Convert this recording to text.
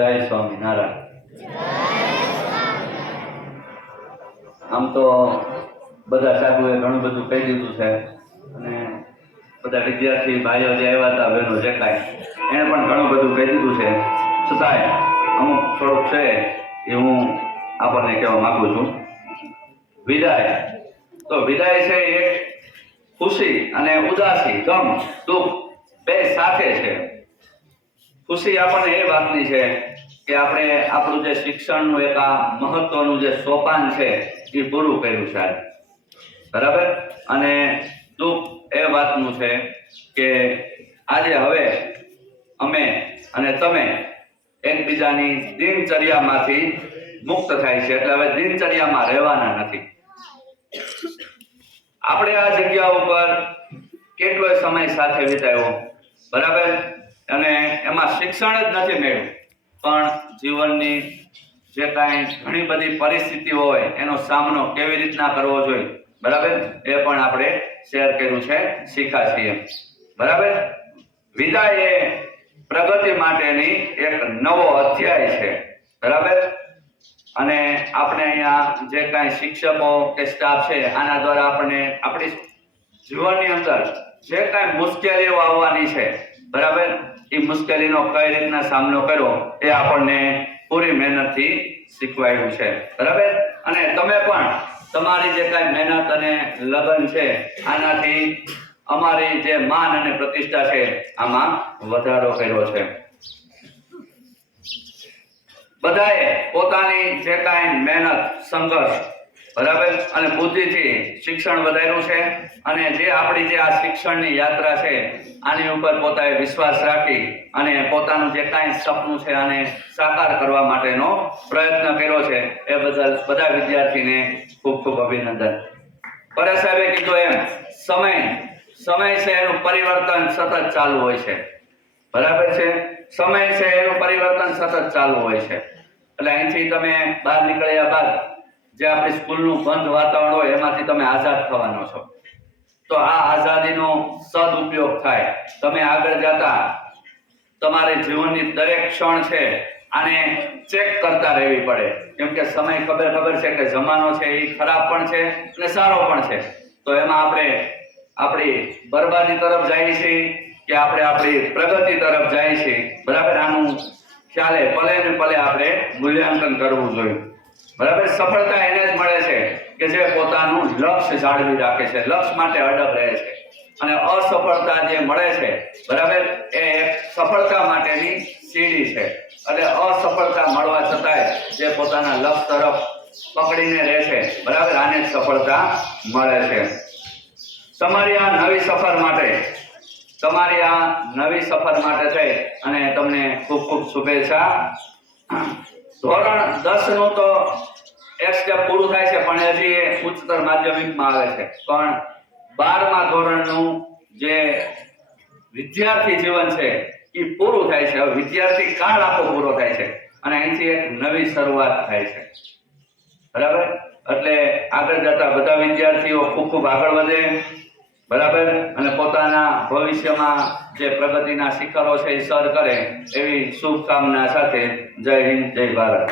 જય સ્વામિનારાયણ। આમ તો બધા સાધુએ ઘણું બધું કહી દીધું છે અને બધા વિદ્યાર્થી ભાઈઓ જે આવ્યા હતા, બહેનો જે કાંઈ એણે પણ ઘણું બધું કહી દીધું છે, છતાંય અમુક થોડુંક છે એ હું આપણને કહેવા માંગુ છું। વિદાય તો વિદાય છે એક ખુશી અને ઉદાસી, ગમ દુઃખ બે સાથે છે। ખુશી આપણને એ વાતની છે કે આપણે આપણું જે શિક્ષણનું એક આ મહત્વનું જે સોપાન છે એ પૂરું કર્યું છે આજે, બરાબર। અને દુઃખ એ વાતનું છે કે આજે હવે અમે અને તમે એકબીજાની દિનચર્યામાંથી મુક્ત થાય છે, એટલે હવે દિનચર્યામાં રહેવાના નથી। આપણે આ જગ્યા ઉપર કેટલોય સમય સાથે વિતાવ્યો, બરાબર, અને એમાં શિક્ષણ જ નથી મળ્યું, પણ જીવનની જે કાંઈ ઘણી બધી પરિસ્થિતિઓ હોય એનો સામનો કેવી રીતના કરવો જોઈએ, બરાબર, એ પણ આપણે શેર કર્યું છે, શીખ્યા છીએ, બરાબર। વિદાય એ પ્રગતિ માટેની એક નવો અધ્યાય છે, બરાબર। અને આપણે અહીંયા જે કાંઈ શિક્ષકો કે સ્ટાફ છે આના દ્વારા આપણને આપણી જીવનની અંદર જે કાંઈ મુશ્કેલીઓ આવવાની છે, બરાબર, એ મુશ્કેલીનો કઈ રીતના સામનો કર્યો એ આપણને પૂરી મહેનતથી શીખવાડ્યું છે, બરાબર। અને તમે પણ તમારી જે કાંઈ મહેનત અને લગન છે આનાથી અમારી જે માન અને પ્રતિષ્ઠા છે આમાં વધારો કર્યો છે। બધાએ પોતાની જે કાંઈ મહેનત, સંઘર્ષ, બરાબર, અને બુદ્ધિથી શિક્ષણ વધાર્યું છે, અને જે આપણી જે આ શિક્ષણની યાત્રા છે આની ઉપર પોતાએ વિશ્વાસ રાખી અને પોતાનું જે કાંઈ સપનું છે આને સાકાર કરવા માટેનો પ્રયત્ન કર્યો છે, એ બદલ બધા વિદ્યાર્થીને ખૂબ ખૂબ અભિનંદન। પરેશ સાહેબે કીધું એમ સમય છે એનું પરિવર્તન સતત ચાલુ હોય છે, બરાબર છે, સમય છે એનું પરિવર્તન સતત ચાલુ હોય છે। એટલે અહીંથી તમે બહાર નીકળ્યા બાદ જે આપણી સ્કૂલનું બંધ વાતાવરણ હોય એમાંથી તમે આઝાદ થવાનો છો, તો આ આઝાદીનો સદઉપયોગ થાય, તમે આગળ જતા તમારી જીવનની દરેક ક્ષણ છે આને ચેક કરતા રહેવી પડે, કેમ કે સમય ખબર છે કે જમાનો છે એ ખરાબ પણ છે અને સારો પણ છે, તો એમાં આપણે આપણી બરબાદી તરફ જાય છે કે આપણે આપણી પ્રગતિ તરફ જાય છે, બરાબર, આનું ખ્યાલે ભલે ને ભલે આપણે મૂલ્યાંકન કરવું જોઈએ, બરાબર। સફળતા એને જ મળે છે કે જે પોતાનું લક્ષ્ય જાળવી રાખે છે, લક્ષ્ય માટે અડગ રહે છે, અને અસફળતા જે મળે છે, બરાબર, એ સફળતા માટેની સીડી છે, એટલે અસફળતા મળવા છતાંય જે પોતાના લક્ષ્ય તરફ પકડીને રહે છે, બરાબર, આને જ સફળતા મળે છે। તમારી આ નવી સફર માટે થઈ અને તમને ખૂબ ખૂબ શુભેચ્છા। ધોરણ 10 નું તો એક સ્ટેપ પૂરું થાય છે, પણ હજી ઉચ્ચતર માધ્યમિકમાં આવે છે, પણ 12મા ધોરણનું જે વિદ્યાર્થી જીવન છે એ પૂરું થાય છે। હવે વિદ્યાર્થી કાળ આખો પૂરો થાય છે અને અહીંથી એક નવી શરૂઆત થાય છે, બરાબર। એટલે આગળ જતા બધા વિદ્યાર્થીઓ ખૂબ ખૂબ આગળ વધે, બરાબર, અને પોતાના ભવિષ્યમાં જે પ્રગતિના શિખરો છે એ સર કરે એવી શુભકામના સાથે જય હિન્દ, જય ભારત।